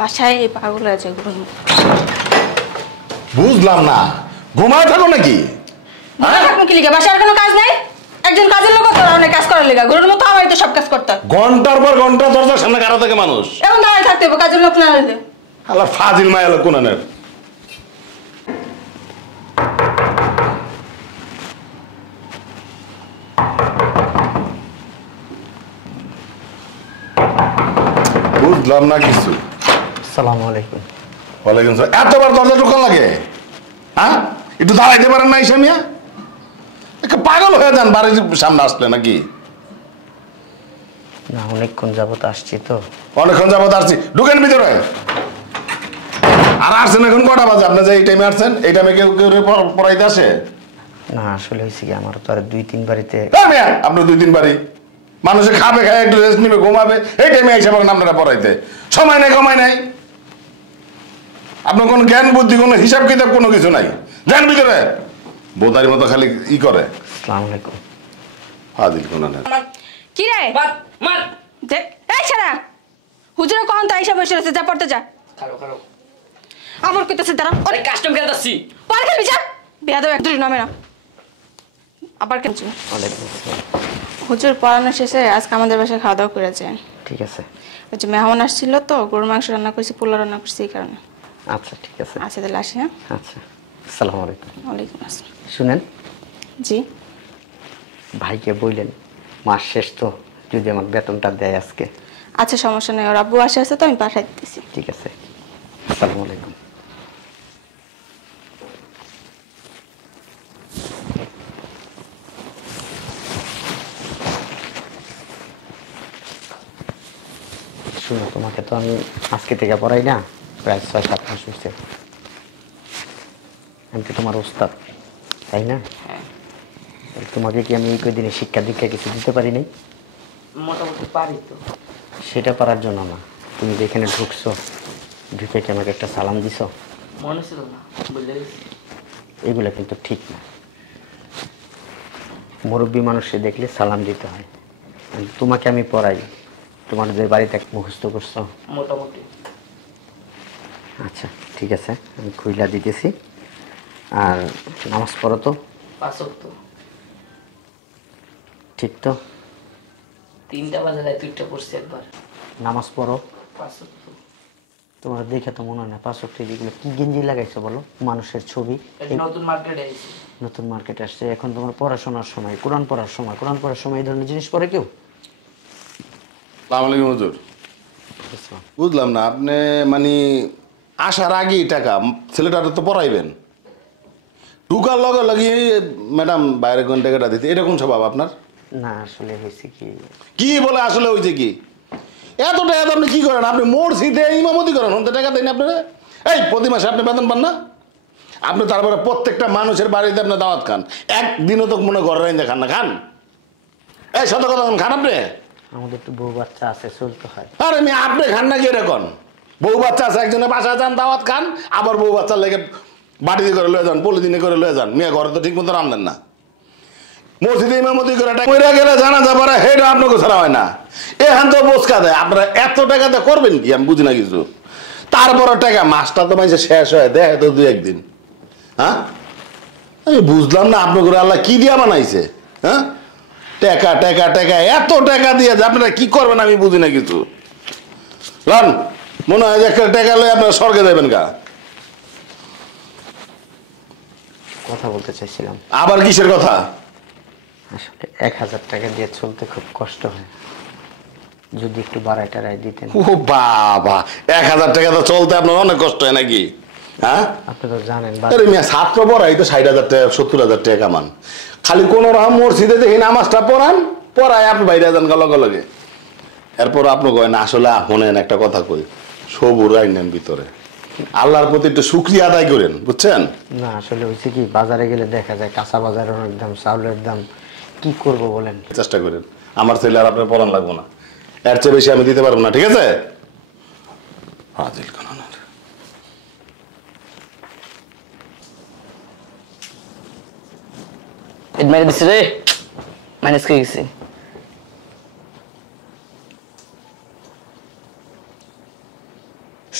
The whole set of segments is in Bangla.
বাসায় পাগল হয়েছে ঘুম। বুঝলাম না, ঘুমায় থাকো নাকি? কি লিখে বাসার কোনো কাজ নাই? একজন কাজের লোক তো অনেক কাজ করার লেগা ঘরের মতো আমারই তো সব কাজ করতে। ঘন্টার পর ঘন্টা দরজার সামনে কারা থাকে মানুষ? এখন দাঁড়ায় থাকতে হবে কাজের লোক না হলে। আল্লাহ ফাজিল মায়া লোক কোনানের। বুঝলাম না কিছু। আসসালামু আলাইকুম। ওয়ালাইকুম আসসালাম। এতবার দরজা ঢোকা লাগে? হ্যাঁ, একটু দাঁড়াইতে পারেন না ইসামিয়া? পাগল হয়ে যান বাড়ির সামনে আসলে নাকি? না, অনেকক্ষণ যাবত আসছি তো। অনেকক্ষণ যাবত আসছি, ঢুকেন ভিতরে। আর আসছেন এখন কটা বাজে? আপনি যে এই টাইমে আসছেন, এই টাইমে কেউ কেউ পড়াইতে আসে? না, আসলে হয়েছে কি, আমার তো আর 2-3 বাড়িতে। আপনি 2-3 বাড়ি মানুষে খাবে, খায় একটু রেস্ট নিবে, ঘুমাবে, এই টাইমে এসে পারেন আপনারা পড়াইতে? সময় নাই, কমাই নাই। আপনার কোনো জ্ঞান বুদ্ধি, কোনো হিসাব কিতাব কোনো কিছু নাই। যান ভিতরে। বোধার মতো খালি ই করে। আসসালামু আলাইকুম। হাজির কোনা না। কি রে মার মার দেখ এই ছাড়া হুজুর কোন তাই এসে বসে আছে, যা পড়তে যা। খারো খারো আমার কইতাছে দাঁড়া, আরে কাস্টম খেলতাছি। পরে খেলবি যা। বেয়াদব একদুরি নামে না আবার কেন? ওয়ালাইকুম আসসালাম। হুজুর পড়ানো শেষে আজকে আমাদের বাসায় খাওয়া দাওয়া করেছে। ঠিক আছে। ওই যে মেহমান আসছিল তো, গরুর মাংস রান্না করছি, পোলা রান্না করছি, এই কারণে। আচ্ছা ঠিক আছে। আচ্ছা তাহলে আসি। হ্যাঁ আচ্ছা, আসসালামু আলাইকুম। ওয়ালাইকুম আসসালাম। শুনেন, জি ভাইকে বললেন মাস শেষ তো যদি আমার বেতনটা দেয় আজকে। আচ্ছা সমস্যা নেই, ওর আব্বু আসে আছে তো আমি পাঠাই দিতেছি। ঠিক আছে, আসসালামু আলাইকুম। শুনো, তোমাকে তো আমি আজকে থেকে পড়াই না, প্রায় 6-7 মাস হয়েছে। আমি তো তোমার ওস্তাদ, তাই না? হ্যাঁ, তোমাকে কি আমি এই কদিনে শিক্ষা দীক্ষা কিছু দিতে পারি নাই? মোটামুটি পারি তো। সেটা পারার জন্য না, তুমি যেখানে ঢুকছো, ঢুকে কি আমাকে একটা সালাম দিছো? মনে ছিল না, বুঝলে গেছি। এগুলো কিন্তু ঠিক না। মুরব্বী মানুষকে দেখলে সালাম দিতে হয়। তোমাকে আমি পড়াই, তোমার যে বাড়িতে মুখস্থ করছো? মোটামুটি। আচ্ছা ঠিক আছে, আমি খুইলা দিতেছি। আর নামাজ পড়ো তো? 5 ওয়াক্ত। ঠিক তো? 3টা বাজে রাত 2টা পড়ছি একবার। নামাজ পড়ো। 5 ওয়াক্ত। তোমার দেখে তো মনে হয় না 5 ওয়াক্ত। যেগুলো কি গেঞ্জি লাগাইছো বলো? মানুষের ছবি। নতুন মার্কেটে আইছি। নতুন মার্কেটে আসছে, এখন তোমার পড়াশোনার সময়, কোরআন পড়ার সময়। কোরআন পড়ার সময় এই ধরনের জিনিস পড়ে কেউ? আসসালামু আলাইকুম হুজুর। বুঝলাম না, আপনি মানে আসার আগেই টাকা ছেলেটাকে তো পড়াইবেন, ঢুকার লগে লগে ম্যাডাম বাইরে কোন টাকাটা দিতে, এরকম স্বভাব আপনার? না, আসলে হয়েছে কি। কি বলে আসলে হয়েছে কি? এত টাকা তো আপনি কি করেন? আপনি মসজিদে ইমামতি করেন, অন্ত টাকা দেন আপনারা? এই প্রতি মাসে আপনি বেতন পান না? আপনি তারপরে প্রত্যেকটা মানুষের বাড়িতে আপনি দাওয়াত খান, একদিনও তো মনে করেন যে খান না, খান? এই সত কথা খান আপনি? আমাদের তো বউ বাচ্চা আছে, চলতে হয়। আরে আমি আপনি খান না কি এরকম? বউ বাচ্চা আছে, একজনের বাসায় যান দাওয়াত খান, আবার বউ বাচ্চার লেগে বাড়িতে করে লয়ে যান, পলিদিনে করে লয়ে যান, মেয়ে ঘরে তো ঠিক মতো রান্ধেন না। মসজিদে ইমামতি করে মরে গেলে জানাজা পড়া, সেটা আপনাকে ছাড়া হয় না। এখান তো বোঝকা দেয়, আপনারা এত টাকাতে করবেন কি আমি বুঝি না কিছু। তারপরে টাকা মাসটা তো মাইসে শেষ হয়, দেয় তো 2-1 দিন। হ্যাঁ, আমি বুঝলাম না আপনার করে আল্লাহ কি দিয়া বানাইছে। হ্যাঁ, টাকা টাকা টাকা, এত টাকা দিয়ে আপনারা কি করবেন আমি বুঝি না কিছু। লন, মনে হয় যে একটা টাকা লয়ে আপনারা স্বর্গে দেবেন গা। কথা বলতে চাইছিলাম। আবার কিসের কথা? আসলে 1000 টাকা দিয়ে চলতে খুব কষ্ট হয়, যদি একটু বাড়াই টাড়াই দিতেন। ও বাবা, 1000 টাকা তো চলতে আপনার অনেক কষ্ট হয় নাকি? হ্যাঁ, আপনি তো জানেন ছাত্র পড়াই তো 60,000 টাকা 70,000 টাকা কামান, খালি কোন রকম মসজিদে দেখি নামাজটা পড়ান, পড়ায় আপনি বাইরে যান লগে লগে। এরপর আপনি কয় না, আসলে শোনেন একটা কথা কই, সবুর আইনেন ভিতরে, আল্লাহর প্রতি একটু শুকরিয়া আদায় করেন, বুঝছেন? না, আসলে হয়েছে কি, বাজারে গেলে দেখা যায় কাঁচা বাজারের অনেক দাম, চাউলের দাম, কি করব বলেন? চেষ্টা করেন, আমার ছেলে আর আপনার পড়ান লাগবো না, এর চেয়ে বেশি আমি দিতে পারবো না, ঠিক আছে? হাজিল কানার এড মেরে দিছে রে, মাইনাস করে গেছে।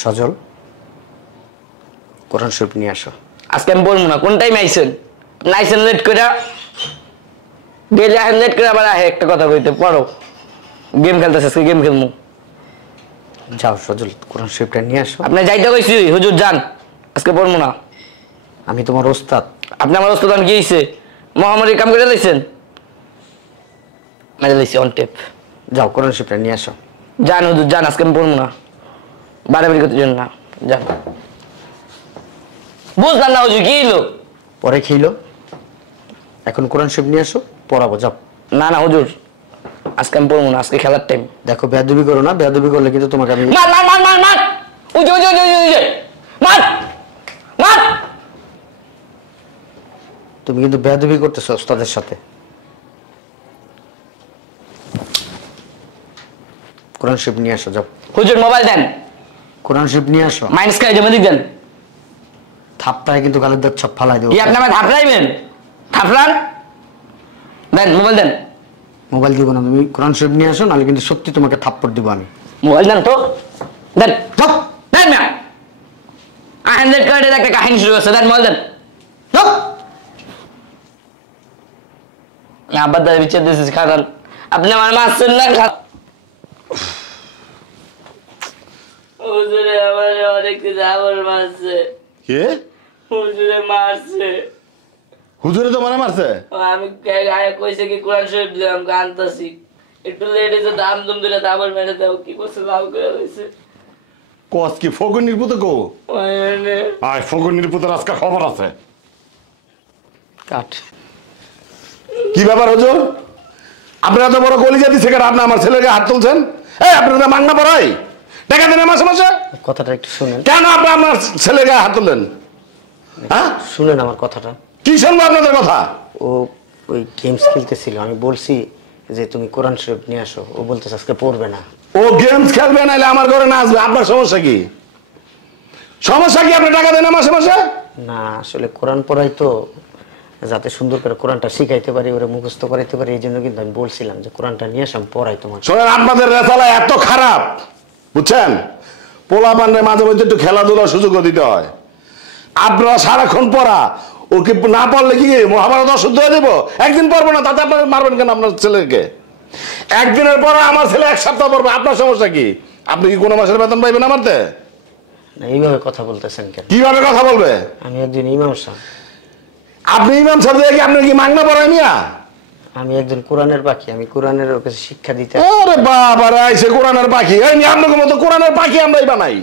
সজল কোরআন শরীফ নিয়ে আসো। আজকে আমি বলবো না কোন টাইমে আইছেন, নাইছেন লেট করে গেলে আহেন লেট করে আবার আহে একটা কথা কইতে পড়ো। গেম খেলতেছে, আজকে গেম খেলবো। যাও সজল কোরআন শরীফটা নিয়ে আসো। আপনি যাইতে কইছি হুজুর যান, আজকে পড়বো না। আমি তোমার ওস্তাদ। আপনি আমার ওস্তাদ, আমি কি হইছে মহামারীর কাম করে লাইছেন? মেরে লাইছি অন টেপ। যাও কোরআন শরীফটা নিয়ে আসো। যান হুজুর যান, আজকে আমি পড়বো না, বাড়াবাড়ি করতে জন্য না, যান। বুঝলাম না হুজুর কি হইলো? পরে খেলো, এখন কোরআন শরীফ নিয়ে আসো, পড়াবো। যাও। না না হুজুর, আজকে আমি পড়বো না, আজকে খেলার টাইম। দেখো বেয়াদবি করো না, বেয়াদবি করলে কিন্তু তোমাকে আমি মার মার মার মার মার, উজে উজে উজে উজে মার মার। তুমি কিন্তু বেয়াদবি করতেছো ওস্তাদের সাথে। কোরআন শরীফ নিয়ে আসো। যাও। হুজুর মোবাইল দেন, কোরআন শরীফ নিয়ে আসো। মাইনাস খাই জমা দিক দেন। থাপ্পায় কিন্তু গালের দাঁত সব ফালাই দেবো। কি আপনি আমার থাপড়াইবেন? থাপড়ান, দেন মোবাইল দেন। মোবাইল দিব না, তুমি কোরআন শরীফ নিয়ে আসো, নাহলে কিন্তু সত্যি তোমাকে থাপ্পড় দিব আমি। মোবাইল দেন তো, দেন দেন না। আহেন্দ্রেড কার্ডের একটা কাহিনী শুরু হচ্ছে, দেন মোবাইল দেন। আবার দাদা বিচার দিয়েছিস খারান, আপনি আমার মারছেন না খারাপ। হুজুরে আমার অনেক জাবর মারছে। কে? হুজুরে মারছে। হুজুরে তো মনে মারছে? আমি গায়ে কইছে কি কোরআন শরীফ দিলাম কানতাছি, একটু লেট হয়েছে, দাম দুম দিলে দাবর মেরে দাও। কি করছে লাভ করে হয়েছে। কস কি ফগুনির পুতো কো? আয় ফগুনির পুতোর আজকে খবর আছে। কাট। কি ব্যাপার হুজুর? আপনারা তো বড় কলিজা দিচ্ছে কেন? আপনি আমার ছেলেকে হাত তুলছেন? এই আপনারা মাংনা পড়াই টাকা দেন মাসে মাসে? কথাটা একটু শুনেন। কেন আপনি আপনার ছেলেকে হাত তুললেন? হ্যাঁ শুনেন আমার কথাটা। কি শুনবো আপনাদের কথা? ও ওই গেমস খেলতেছিল, আমি বলছি যে তুমি কোরআন শরীফ নিয়ে আসো, ও বলতেছে আজকে পড়বে না। ও গেমস খেলবে নাইলে আমার ঘরে না আসবে। আপনার সমস্যা কি? সমস্যা কি? আপনি টাকা দেন না মাসে মাসে? না আসলে কোরআন পড়াই তো, যাতে সুন্দর করে কোরআনটা শিখাইতে পারি, ওরা মুখস্থ করাইতে পারি, এই জন্য কিন্তু আমি বলছিলাম যে কোরআনটা নিয়ে আসো, আমি পড়াই তোমাকে। শোনেন, আপনাদের রেসালা এত খারাপ, বুঝছেন? পোলা পান্ডে মাঝে মধ্যে একটু খেলাধুলার সুযোগও দিতে হয়। আপনারা সারাক্ষণ পড়া, ওকে না পড়লে কি মহাভারত অশুদ্ধ হয়ে যাবো? একদিন পড়বো না তাতে আপনারা মারবেন কেন আপনার ছেলেকে? একদিনের পরে আমার ছেলে এক সপ্তাহ পড়বে, আপনার সমস্যা কি? আপনি কি কোনো মাসের বেতন পাইবেন আমারতে? না এইভাবে কথা বলতেছেন কেন? কিভাবে কথা বলবে? আমি একজন ইমাম সাহেব। আপনি ইমাম সাহেব দেখি আপনি কি মাগনা পড়াই মিয়া? আমি একজন কোরআনের পাখি, আমি কোরআনের ওর কাছে শিক্ষা দিতে। আরে বাবা রে, আইছে কোরআনের পাখি। এই নিয়ে আপনাদের মতো কোরআনের পাখি আমরাই বানাই,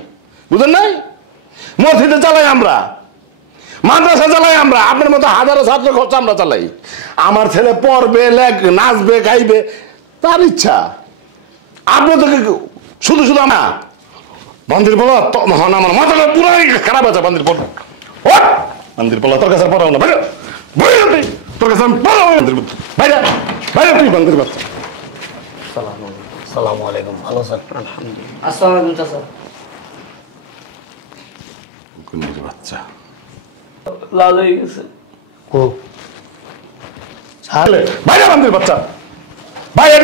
বুঝলেন নাই? মসজিদে চালাই আমরা, মাদ্রাসা চালাই আমরা, আপনার মতো হাজারো ছাত্র খরচা আমরা চালাই। আমার ছেলে পড়বে, নাচবে, গাইবে, তার ইচ্ছা। আপনি তো শুধু শুধু আমার বান্দির বলো আমার মাথাটা পুরাই খারাপ আছে। বান্দির বল বান্দির বলো তোর কাছে পড়াও না, তোর কাছে আমি পড়াও বাইরে বাইরে, তুই বান্দির বাচ্চা। আসসালামু আলাইকুম। ভালো স্যার? আলহামদুলিল্লাহ। আসসালামু আলাইকুম চাচা। কুন্ডির বাচ্চা লাল হয়ে গেছে। ও ছাড়লে বাইরে বান্দির বাচ্চা, বাইরে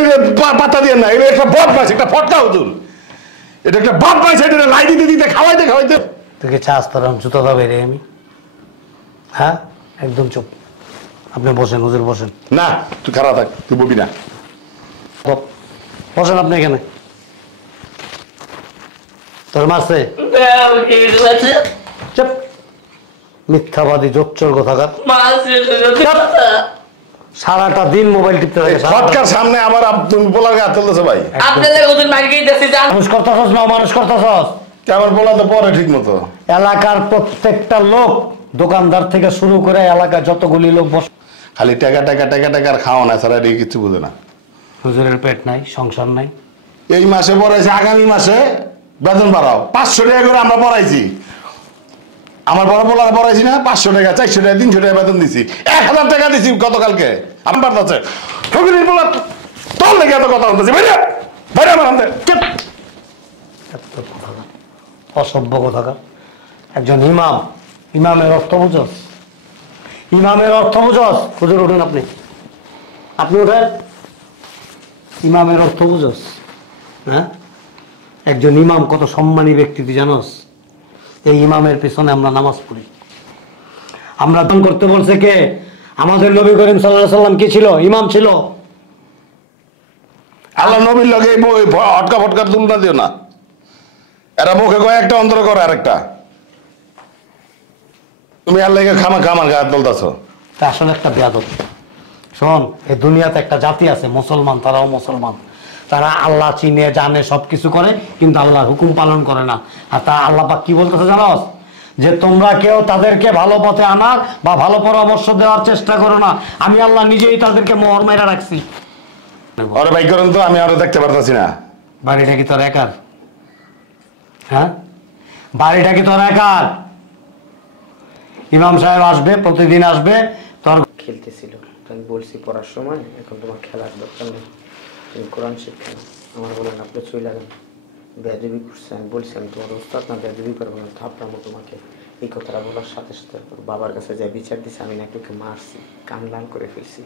পাতা দিয়ে না। এটা একটা বদ মাছ, একটা ফটকা হুজুর। এটা একটা বদ মাছ, এটা লাই দিতে দিতে খাওয়াইতে খাওয়াইতে। তুই কি চাস তোর জুতো দাবে রে আমি? হ্যাঁ একদম চুপ। আপনি বসেন হুজুর, বসেন। না তুই খারাপ থাক, তুই বলবি না। বসেন আপনি এখানে। তোর মাসে চুপ, মিথ্যাবাদী জোচ্চোর কথাকার। সারাটা দিন মোবাইল টিপতে থাকে। ফটকার সামনে আবার তুমি বলার গায়ে তুলতেছো ভাই। আপনাদের ওদের মার গেইতেছে, যান। মানুষ করতেছস না মানুষ করতেছস? আমার বলা তো পরে ঠিক মতো। এলাকার প্রত্যেকটা লোক, দোকানদার থেকে শুরু করে এলাকার যতগুলি লোক বস, খালি টাকা টাকা টাকা টাকা আর খাওয়া না ছাড়া এদিকে কিছু বুঝে না। হুজুরের পেট নাই, সংসার নাই। এই মাসে পড়াইছি, আগামী মাসে বেতন বাড়াও। 500 টাকা করে আমরা পড়াইছি। আমার বড় বলা পড়াইছি না, 500 টাকা, 400 টাকা, 300 টাকা বেতন দিছি, 1000 টাকা দিছি গতকালকে। আমার আছে ফকিরের বলা তোর লেগে এত কথা বলতেছি। বাইরে বাইরে আমার হাতে এত কথাকার, অসভ্য কথাকার। একজন ইমাম, ইমামের অর্থ বুঝস? ইমামের অর্থ বুঝস? হুজুর উঠেন, আপনি আপনি উঠেন। ইমামের অর্থ বুঝস? হ্যাঁ, একজন ইমাম কত সম্মানী ব্যক্তি তুই জানোস? এই ইমামের পেছনে আমরা নামাজ পড়ি। আমরা দান করতে বলছে কে? আমাদের নবী করিম সাল্লাল্লাহু আলাইহি সাল্লাম কি ছিল? ইমাম ছিল। আল্লাহ নবীর লগে এই হটকা ফটকার তুলনা দিও না। এরা মুখে কয় একটা, অন্তরে করে আরেকটা। তুমি আল্লাহকে খামার গায়ে তুলতেছ। তা আসলে একটা বেয়াদব। শোন, এই দুনিয়াতে একটা জাতি আছে মুসলমান, তারাও মুসলমান, তারা আল্লাহ চিনে জানে সবকিছু করে, কিন্তু আল্লাহর হুকুম পালন করে না। আর তা আল্লাহ পাক কি বলতেছে জানোস? যে তোমরা কেউ তাদেরকে ভালো পথে আনার বা ভালো পরামর্শ দেওয়ার চেষ্টা করো না, আমি আল্লাহ নিজেই তাদেরকে মোহর মেরা রাখছি। ওরে ভাই করেন তো, আমি আরো দেখতে পারতেছি না। বাড়িটা কি তোর একার? হ্যাঁ, বাড়িটা কি তোর একার? ইমাম সাহেব আসবে, প্রতিদিন আসবে, তোর খেলতেছিল, তো আমি বলছি পড়ার সময় এখন তোমার খেলার দরকার নেই, তুমি কোরআন শিক্ষা না। আমার বলেন আপনি চলে যাবেন, বেয়াদবি করছে। আমি বলছি আমি তোমার ওস্তাদ না, বেয়াদবি করবো না, থাপড়াবো তোমাকে। এই কথাটা বলার সাথে সাথে বাবার কাছে যাই বিচার দিচ্ছে আমি নাকি ওকে মারছি, কান লাল করে ফেলছি।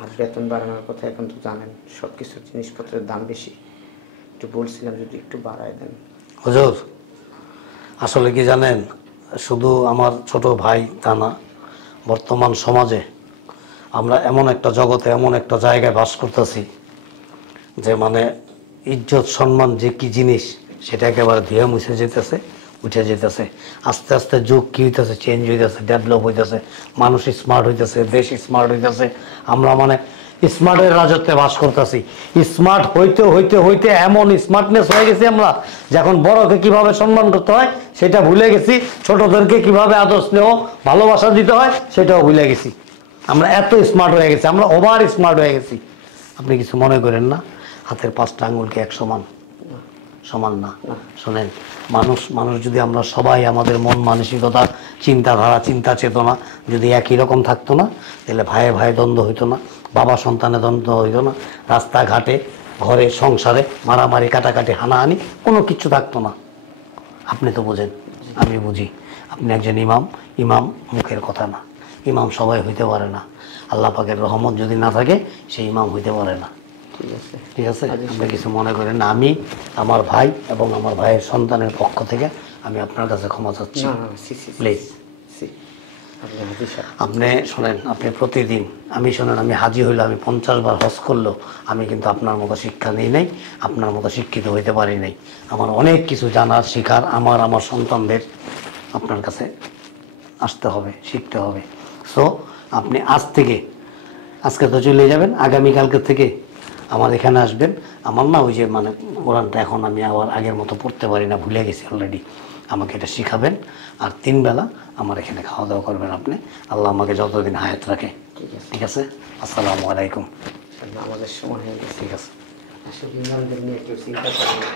আর বেতন বাড়ানোর কথা এখন তো জানেন, সব কিছুর জিনিসপত্রের দাম বেশি, একটু বলছিলাম যদি একটু বাড়ায় দেন। হুজুর, আসলে কি জানেন, শুধু আমার ছোট ভাই তা না, বর্তমান সমাজে আমরা এমন একটা জগতে, এমন একটা জায়গায় বাস করতেছি যে মানে ইজ্জত সম্মান যে কি জিনিস সেটা একেবারে ধুয়ে মুছে যেতেছে, উঠে যেতেছে। আস্তে আস্তে যুগ কি হইতেছে, চেঞ্জ হইতেছে, ডেভেলপ হইতেছে, মানুষ স্মার্ট হইতেছে, দেশ স্মার্ট হইতেছে। আমরা মানে স্মার্টের রাজত্বে বাস করতেছি। স্মার্ট হইতে হইতে হইতে এমন স্মার্টনেস হয়ে গেছি আমরা, যখন বড়কে কিভাবে সম্মান করতে হয় সেটা ভুলে গেছি, ছোটদেরকে কিভাবে আদর স্নেহ ভালোবাসা দিতে হয় সেটাও ভুলে গেছি। আমরা এত স্মার্ট হয়ে গেছি, আমরা ওভার স্মার্ট হয়ে গেছি। আপনি কিছু মনে করেন না, হাতের 5টা আঙ্গুলকে এক সমান? সমান না। শোনেন, মানুষ যদি আমরা সবাই আমাদের মন মানসিকতা, চিন্তাধারা, চিন্তা চেতনা যদি একই রকম থাকতো না, তাহলে ভাইয়ে ভাইয়ে দ্বন্দ্ব হইতো না, বাবা সন্তানে দ্বন্দ্ব হইতো না, রাস্তাঘাটে ঘরে সংসারে মারামারি কাটাকাটি হানাহানি কোনো কিছু থাকতো না। আপনি তো বোঝেন, আমি বুঝি। আপনি একজন ইমাম মুখের কথা না, ইমাম সবাই হইতে পারে না। আল্লাহ পাকের রহমত যদি না থাকে সেই ইমাম হইতে পারে না। ঠিক আছে, আপনি কিছু মনে করেন না। আমি আমার ভাই এবং আমার ভাইয়ের সন্তানের পক্ষ থেকে আমি আপনার কাছে ক্ষমা চাচ্ছি, প্লিজ। আপনি শোনেন, আপনি প্রতিদিন আমি হাজি হইলে, আমি 50 বার হজ করলো, আমি কিন্তু আপনার মতো শিক্ষা নিই নাই, আপনার মতো শিক্ষিত হইতে পারি নাই। আমার অনেক কিছু জানার শিখার, আমার সন্তানদের আপনার কাছে আসতে হবে, শিখতে হবে। সো আপনি আজকে তো চলে যাবেন, আগামীকালকে থেকে আমার এখানে আসবেন। আমার না ওই যে মানে কোরআনটা এখন আমি আবার আগের মতো পড়তে পারি না, ভুলে গেছি অলরেডি। আমাকে এটা শিখাবেন, আর 3 বেলা আমার এখানে খাওয়া দাওয়া করবেন আপনি। আল্লাহ আমাকে যতদিন হায়াত রাখে। ঠিক আছে, আসসালামু আলাইকুম। আমাদের সময় হয়ে গেছে। ঠিক আছে। আসলে ইমামদের নিয়ে কেউ চিন্তা করে না।